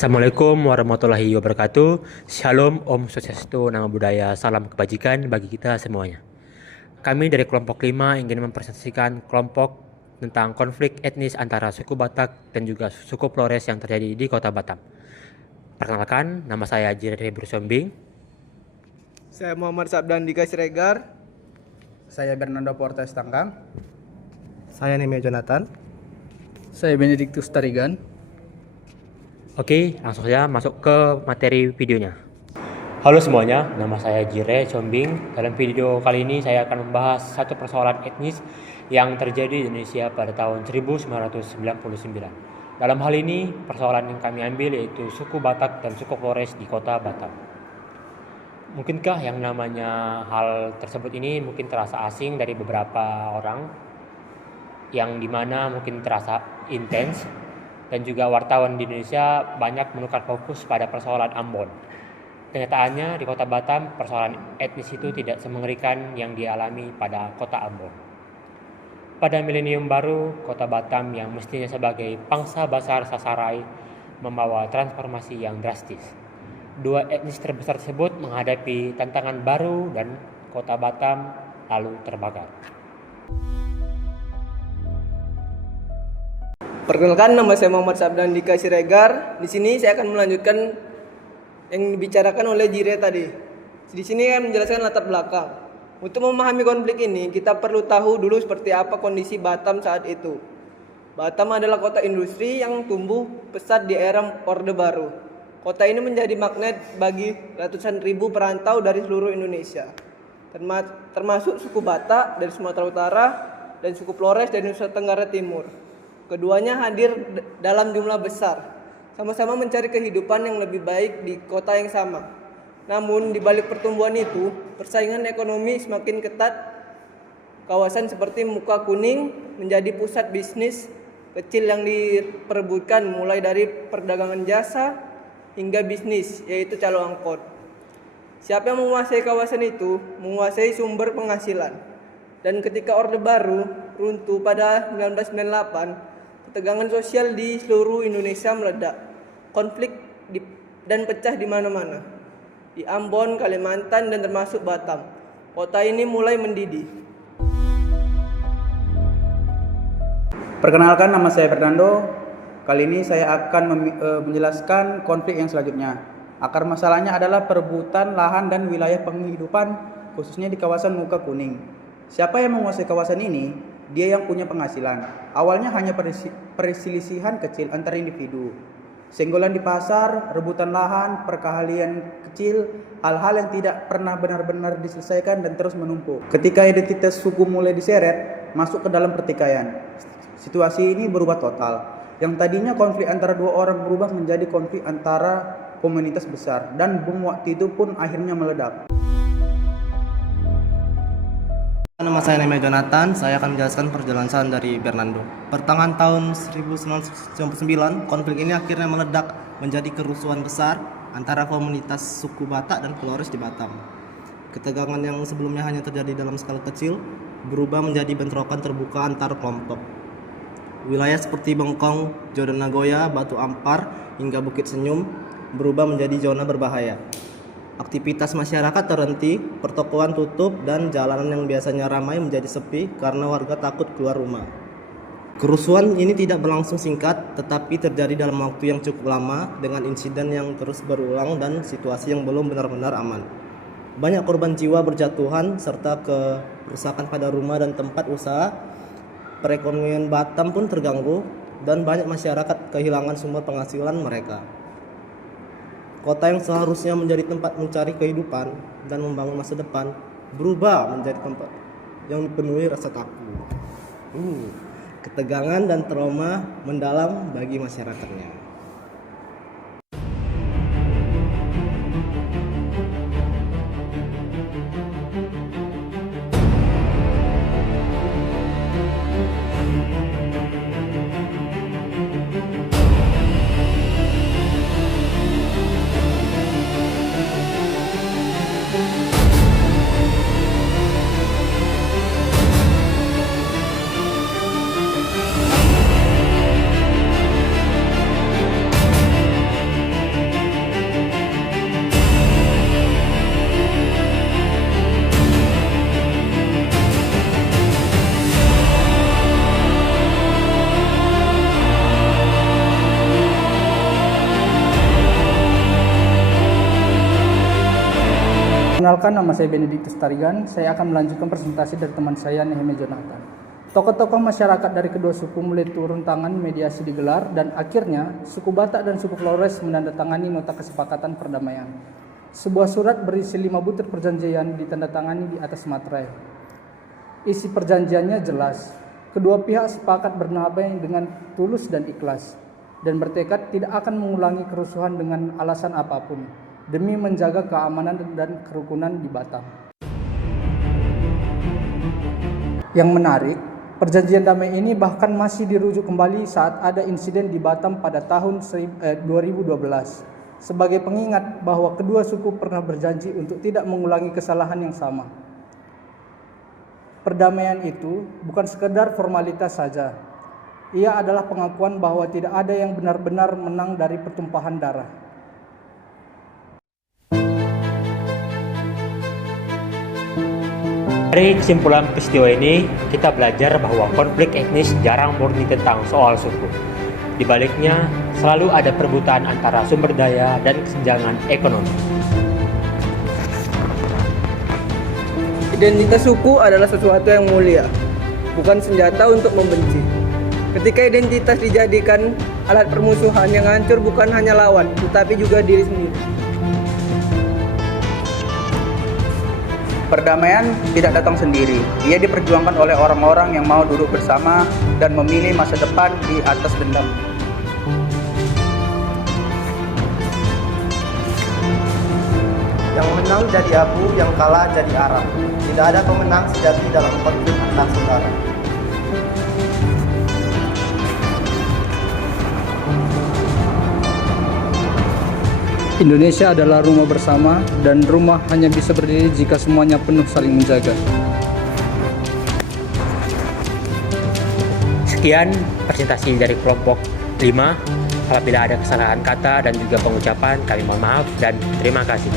Assalamualaikum warahmatullahi wabarakatuh. Shalom, Om Swastiastu, Namo Buddhaya, salam kebajikan bagi kita semuanya. Kami dari kelompok 5 ingin mempresentasikan kelompok tentang konflik etnis antara suku Batak dan juga suku Flores yang terjadi di kota Batam. Perkenalkan, nama saya Jireh Bersombing. Saya Muhammad Sabdan Dika Siregar. Saya Bernardo Portes Tangkang. Saya Neme Jonathan. Saya Benediktus Tarigan. Oke, langsung saja masuk ke materi videonya. Halo semuanya, nama saya Jireh Combing. Dalam video kali ini saya akan membahas satu persoalan etnis yang terjadi di Indonesia pada tahun 1999. Dalam hal ini, persoalan yang kami ambil yaitu suku Batak dan suku Flores di kota Batam. Mungkinkah yang namanya hal tersebut ini mungkin terasa asing dari beberapa orang, yang dimana mungkin terasa intens, dan juga wartawan di Indonesia banyak menukar fokus pada persoalan Ambon. Kenyataannya di kota Batam, persoalan etnis itu tidak semengerikan yang dialami pada kota Ambon. Pada milenium baru, kota Batam yang mestinya sebagai pangsa besar Sasarai membawa transformasi yang drastis. Dua etnis terbesar tersebut menghadapi tantangan baru dan kota Batam lalu terbakar. Perkenalkan, nama saya Muhammad Sabdan Dika Siregar. Di sini saya akan melanjutkan yang dibicarakan oleh Jireh tadi. Di sini akan menjelaskan latar belakang. Untuk memahami konflik ini, kita perlu tahu dulu seperti apa kondisi Batam saat itu. Batam adalah kota industri yang tumbuh pesat di era Orde Baru. Kota ini menjadi magnet bagi ratusan ribu perantau dari seluruh Indonesia, termasuk suku Batak dari Sumatera Utara dan suku Flores dari Nusa Tenggara Timur. Keduanya hadir dalam jumlah besar, sama-sama mencari kehidupan yang lebih baik di kota yang sama. Namun di balik pertumbuhan itu, persaingan ekonomi semakin ketat. Kawasan seperti Muka Kuning menjadi pusat bisnis kecil yang diperebutkan, mulai dari perdagangan jasa hingga bisnis, yaitu calo angkot. Siapa yang menguasai kawasan itu, menguasai sumber penghasilan. Dan ketika Orde Baru runtuh pada 1998, ketegangan sosial di seluruh Indonesia meledak. Konflik dan pecah di mana-mana. Di Ambon, Kalimantan, dan termasuk Batam. Kota ini mulai mendidih. Perkenalkan, nama saya Fernando. Kali ini saya akan menjelaskan konflik yang selanjutnya. Akar masalahnya adalah perebutan lahan dan wilayah penghidupan, khususnya di kawasan Muka Kuning. Siapa yang menguasai kawasan ini? Dia yang punya penghasilan. Awalnya hanya perselisihan kecil antar individu. Senggolan di pasar, rebutan lahan, perkahlian kecil, hal-hal yang tidak pernah benar-benar diselesaikan dan terus menumpuk. Ketika identitas suku mulai diseret, masuk ke dalam pertikaian. Situasi ini berubah total. Yang tadinya konflik antara dua orang berubah menjadi konflik antara komunitas besar, dan bom waktu itu pun akhirnya meledak. Nama saya Neme Jonathan. Saya akan menjelaskan perjalanan dari Bernardo. Pertengahan tahun 1999, konflik ini akhirnya meledak menjadi kerusuhan besar antara komunitas suku Batak dan Flores di Batam. Ketegangan yang sebelumnya hanya terjadi dalam skala kecil berubah menjadi bentrokan terbuka antar kelompok. Wilayah seperti Bengkong, Jodan Nagoya, Batu Ampar, hingga Bukit Senyum berubah menjadi zona berbahaya. Aktivitas masyarakat terhenti, pertokoan tutup, dan jalanan yang biasanya ramai menjadi sepi karena warga takut keluar rumah. Kerusuhan ini tidak berlangsung singkat, tetapi terjadi dalam waktu yang cukup lama dengan insiden yang terus berulang dan situasi yang belum benar-benar aman. Banyak korban jiwa berjatuhan serta kerusakan pada rumah dan tempat usaha. Perekonomian Batam pun terganggu dan banyak masyarakat kehilangan sumber penghasilan mereka. Kota yang seharusnya menjadi tempat mencari kehidupan dan membangun masa depan berubah menjadi tempat yang dipenuhi rasa takut, ketegangan, dan trauma mendalam bagi masyarakatnya. Perkenalkan, nama saya Benedictus Tarigan. Saya akan melanjutkan presentasi dari teman saya Nehemia Jonathan. Tokoh-tokoh masyarakat dari kedua suku mulai turun tangan, mediasi digelar, dan akhirnya suku Batak dan suku Flores menandatangani nota kesepakatan perdamaian. Sebuah surat berisi 5 butir perjanjian ditandatangani di atas materai. Isi perjanjiannya jelas. Kedua pihak sepakat berdamai dengan tulus dan ikhlas, dan bertekad tidak akan mengulangi kerusuhan dengan alasan apapun, demi menjaga keamanan dan kerukunan di Batam. Yang menarik, perjanjian damai ini bahkan masih dirujuk kembali saat ada insiden di Batam pada tahun 2012, sebagai pengingat bahwa kedua suku pernah berjanji untuk tidak mengulangi kesalahan yang sama. Perdamaian itu bukan sekedar formalitas saja. Ia adalah pengakuan bahwa tidak ada yang benar-benar menang dari pertumpahan darah. Dari kesimpulan peristiwa ini, kita belajar bahwa konflik etnis jarang murni tentang soal suku. Di baliknya, selalu ada perebutan antara sumber daya dan kesenjangan ekonomi. Identitas suku adalah sesuatu yang mulia, bukan senjata untuk membenci. Ketika identitas dijadikan alat permusuhan, yang hancur bukan hanya lawan, tetapi juga diri sendiri. Perdamaian tidak datang sendiri. Ia diperjuangkan oleh orang-orang yang mau duduk bersama dan memilih masa depan di atas dendam. Yang menang jadi abu, yang kalah jadi arang. Tidak ada pemenang sejati dalam konflik antar saudara. Indonesia adalah rumah bersama, dan rumah hanya bisa berdiri jika semuanya penuh saling menjaga. Sekian presentasi dari kelompok 5. Apabila ada kesalahan kata dan juga pengucapan, kami mohon maaf dan terima kasih.